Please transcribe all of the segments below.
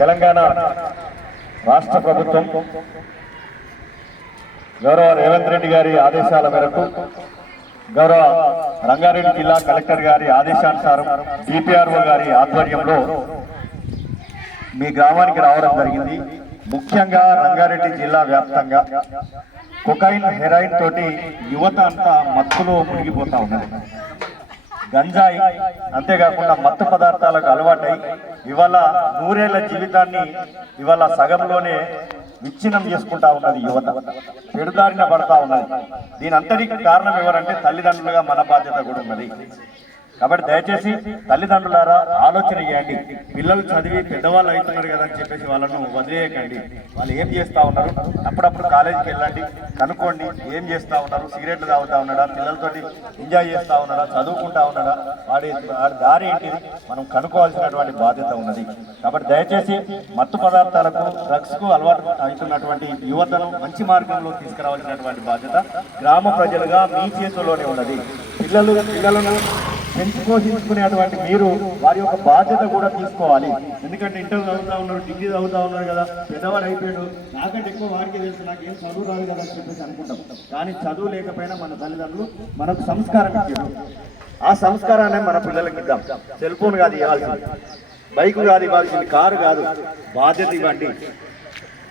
తెలంగాణ రాష్ట్ర ప్రభుత్వం గౌరవ రేవంత్ రెడ్డి గారి ఆదేశాల మేరకు గౌరవ రంగారెడ్డి జిల్లా కలెక్టర్ గారి ఆదేశానుసారం డిపిఆర్ఓ గారి ఆధ్వర్యంలో మీ గ్రామానికి రావడం జరిగింది. ముఖ్యంగా రంగారెడ్డి జిల్లా వ్యాప్తంగా కొకైన్ హెరాయిన్ తోటి యువత అంతా మత్తులో మునిగిపోతా ఉన్నది. గంజాయి అంతేకాకుండా మత్తు పదార్థాలకు అలవాటై ఇవాళ నూరేళ్ల జీవితాన్ని ఇవాళ సగంలోనే విచ్ఛిన్నం చేసుకుంటా ఉన్నది. యువత పెడుదారిన పడతా ఉన్నది. దీని అంతటికి కారణం ఎవరంటే తల్లిదండ్రులుగా మన బాధ్యత కూడా ఉన్నది. కాబట్టి దయచేసి తల్లిదండ్రులారా ఆలోచన చేయండి. పిల్లలు చదివి పెద్దవాళ్ళు అవుతున్నారు కదా అని చెప్పేసి వాళ్ళను వదిలేయకండి. వాళ్ళు ఏం చేస్తూ ఉన్నారు, అప్పుడప్పుడు కాలేజీకి వెళ్ళండి, కనుక్కోండి ఏం చేస్తూ ఉన్నారు, సిగరెట్లు తాగుతూ ఉన్నాడా, పిల్లలతోటి ఎంజాయ్ చేస్తూ ఉన్నాడా, చదువుకుంటా ఉన్నాడా, వాడి దారి ఏంటిది మనం కనుక్కోవాల్సినటువంటి బాధ్యత ఉన్నది. కాబట్టి దయచేసి మత్తు పదార్థాలకు డ్రగ్స్కు అలవాటు అవుతున్నటువంటి యువతను మంచి మార్గంలో తీసుకురావాల్సినటువంటి బాధ్యత గ్రామ ప్రజలుగా మీ చేతుల్లోనే ఉన్నది. పిల్లలను పెంచి పోషించుకునేటువంటి మీరు వారి యొక్క బాధ్యత కూడా తీసుకోవాలి. ఎందుకంటే ఇంటర్ చదువుతా ఉన్నారు, డిగ్రీ చదువుతా ఉన్నారు కదా, పెద్దవాడు అయిపోయాడు, నాకంటే ఎక్కువ వాడికి తెలుసు, నాకేం చదువు రాదు కదా అని చెప్పేసి అనుకుంటాం. కానీ చదువు లేకపోయినా మన తల్లిదండ్రులు మనకు సంస్కారం ఇచ్చారు. ఆ సంస్కారాన్ని మన పిల్లలకి ఇద్దాం. సెల్ ఫోన్ కాదు ఇవ్వాల్సింది, బైక్ కాదు ఇవ్వాల్సింది, కారు కాదు, బాధ్యత ఇవ్వండి.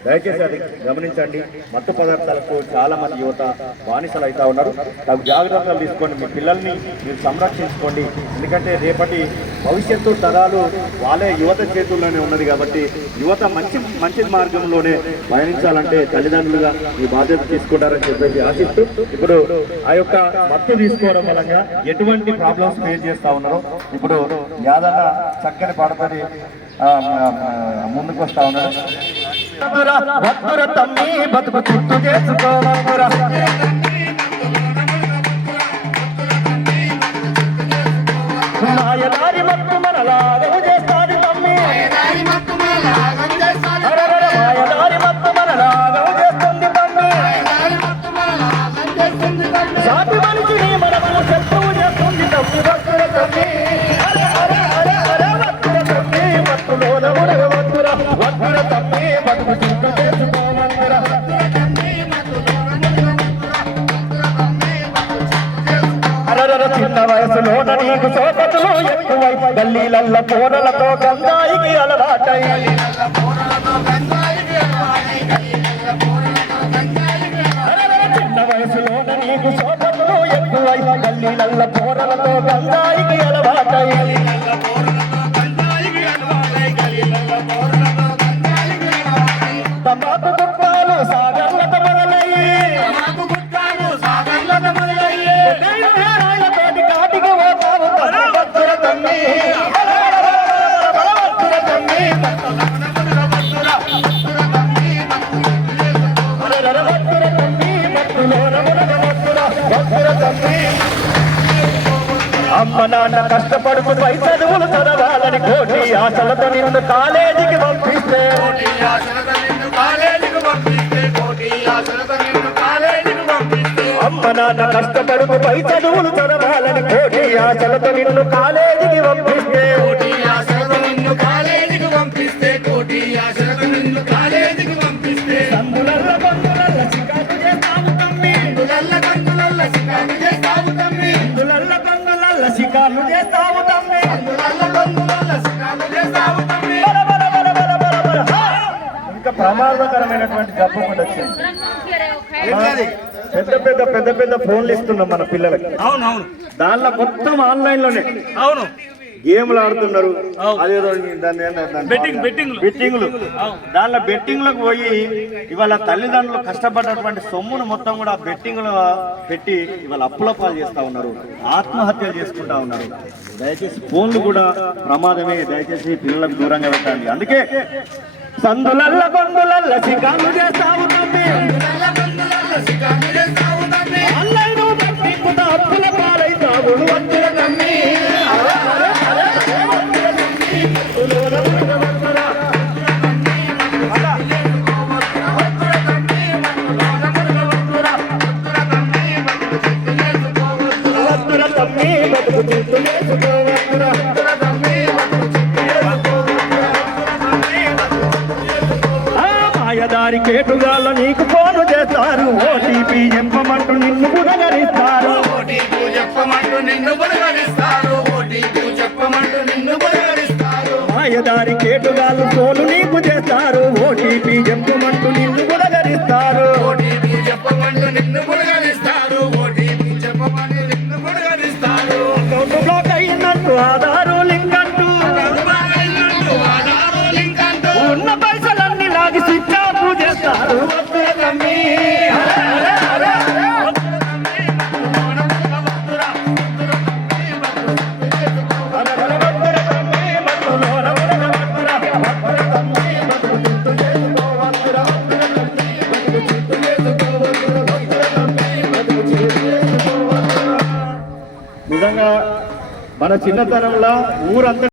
దయచేసి అది గమనించండి. మత్తు పదార్థాలకు చాలా మంది యువత బానిసలు అవుతా ఉన్నారు. తగు జాగ్రత్తలు తీసుకోండి. మీ పిల్లల్ని మీరు సంరక్షించుకోండి. ఎందుకంటే రేపటి భవిష్యత్తు తరాలు వాళ్ళే యువత చేతుల్లోనే ఉన్నది. కాబట్టి యువత మంచి మార్గంలోనే పయనించాలంటే తల్లిదండ్రులుగా ఈ బాధ్యత తీసుకుంటారని చెప్పేసి ఆశిస్తూ, ఇప్పుడు ఆ యొక్క మత్తు తీసుకోవడం వల్ల ఎటువంటి ప్రాబ్లమ్స్ ఫేస్ చేస్తా ఉన్నారో ఇప్పుడు యాదన్న చక్కని పాటతోటి ముందుకు వస్తా ఉన్నాడు. వత్తుర తమ్మి బతుకు చుట్టూ చేసుకోవరా, మాయదారి మత్తు మనలాగం చేస్తాది తమ్మి, మాయదారి మత్తు మనలాగం చేస్తుంది తమ్మి, సాటి మనిషిని మనము శత్రువు చేస్తుంది తమ్మి. వత్తుర తమ్మి మత్తులోన మునగవత్తుర, వత్తుర తమ్మి బతుకు చుట్టూ చేసుకోమంతురా. చిన్న వయసులోన నీకు సోపతులు ఎక్కువై గల్లీలల్ల పోరలతో గంగాయికి అలవాటై, చిన్న వయసులోన నీకు సోపతులు ఎక్కువై గల్లీలల్ల పోరలతో గంగాయికి అలవాటై, తమాకు గుట్టాలు సాగర్లత మొదలయ్యి, తోటి కాటికి పోతావు వత్తుర తమ్మి, వత్తుర తమ్మి, వత్తుర తమ్మి మత్తులోన మునగవత్తుర, వత్తుర తమ్మి. అమ్మ నాన్న కష్టపడుకు పై చదువులు చదవాలని కోటి ఆశలతో నిన్ను కాలేజీకి పంపిస్తే, అమ్మ నాన్న కష్టపడుకు పై చదువులు చదవాలని కోటి ఆశలతో నిన్ను కాలేజీకి పంపిస్తే, సందులల్ల బంధులల్ల చికాకు చేస్తావు తమ్మి, సందులల్ల బంధులల్ల చికాకు చేస్తావు తమ్మి, సందులల్ల బంధులల్ల చికాకు చేస్తావు తమ్మి, సందులల్ల బంధులల్ల చికాకు చేస్తావు తమ్మి. ఇంకా ప్రమాదకరమైనటువంటి జబ్బు కూడా వచ్చింది. పెద్ద పెద్ద ఫోన్లు ఇస్తున్నాం మన పిల్లలకి. అవునవును, దానిలో మొత్తం ఆన్లైన్ లోనే అవును గేమ్లు ఆడుతున్నారు. అదేదో బెట్టింగ్లు, దానిలో బెట్టింగ్లకు పోయి ఇవాళ తల్లిదండ్రులు కష్టపడ్డటువంటి సొమ్మును మొత్తం కూడా బెట్టింగ్లు పెట్టి ఇవాళ అప్పుల పాలు చేస్తా ఉన్నారు, ఆత్మహత్యలు చేసుకుంటా ఉన్నారు. దయచేసి ఫోన్లు కూడా ప్రమాదమే. దయచేసి పిల్లలకు దూరంగా పెట్టండి. అందుకే సందులల్ల గొందులల్ల చికాకు చేస్తావు తమ్మి, ఆన్లైన్ బెట్టింగుతో అప్పుల పాలైతావు వత్తుర తమ్మి, వత్తుర తమ్మి బతుకు చుట్టూ చేసుకోవత్తుర. మాయదారి కేటుగాళ్ళ నీకు ఫోను చేస్తారు ఓటీపీ చెప్పమంటూ నిన్ను బుదగరిస్తారు ఓటీపీ చెప్పమంటూ నిన్ను బుదగరిస్తారు ఓటీపీ చెప్పమంటూ నిన్ను బుదగరిస్తారు మాయదారి కేటుగాళ్ళు ఫోను నీకు చేస్తారు ఓటీపీ చెప్పమంటూ నిన్ను బుదగరిస్తారు ఓటీపీ చెప్పమంటూ నిన్ను బుదగరిస్తారు ఓటీపీ చెప్పమంటూ నిన్ను బుదగరిస్తారు అకౌంట్ బ్లాక్ అయినట్టు ఆధారు లింక్ అంటూ ఆధారు లింక్ అంటూ ఉన్న పైసలన్నీ లాగి స్విచ్ ఆఫ్ చేస్తారు వద్దురా తమ్మి. నిజంగా మన చిన్నతనంలో ఊరంతా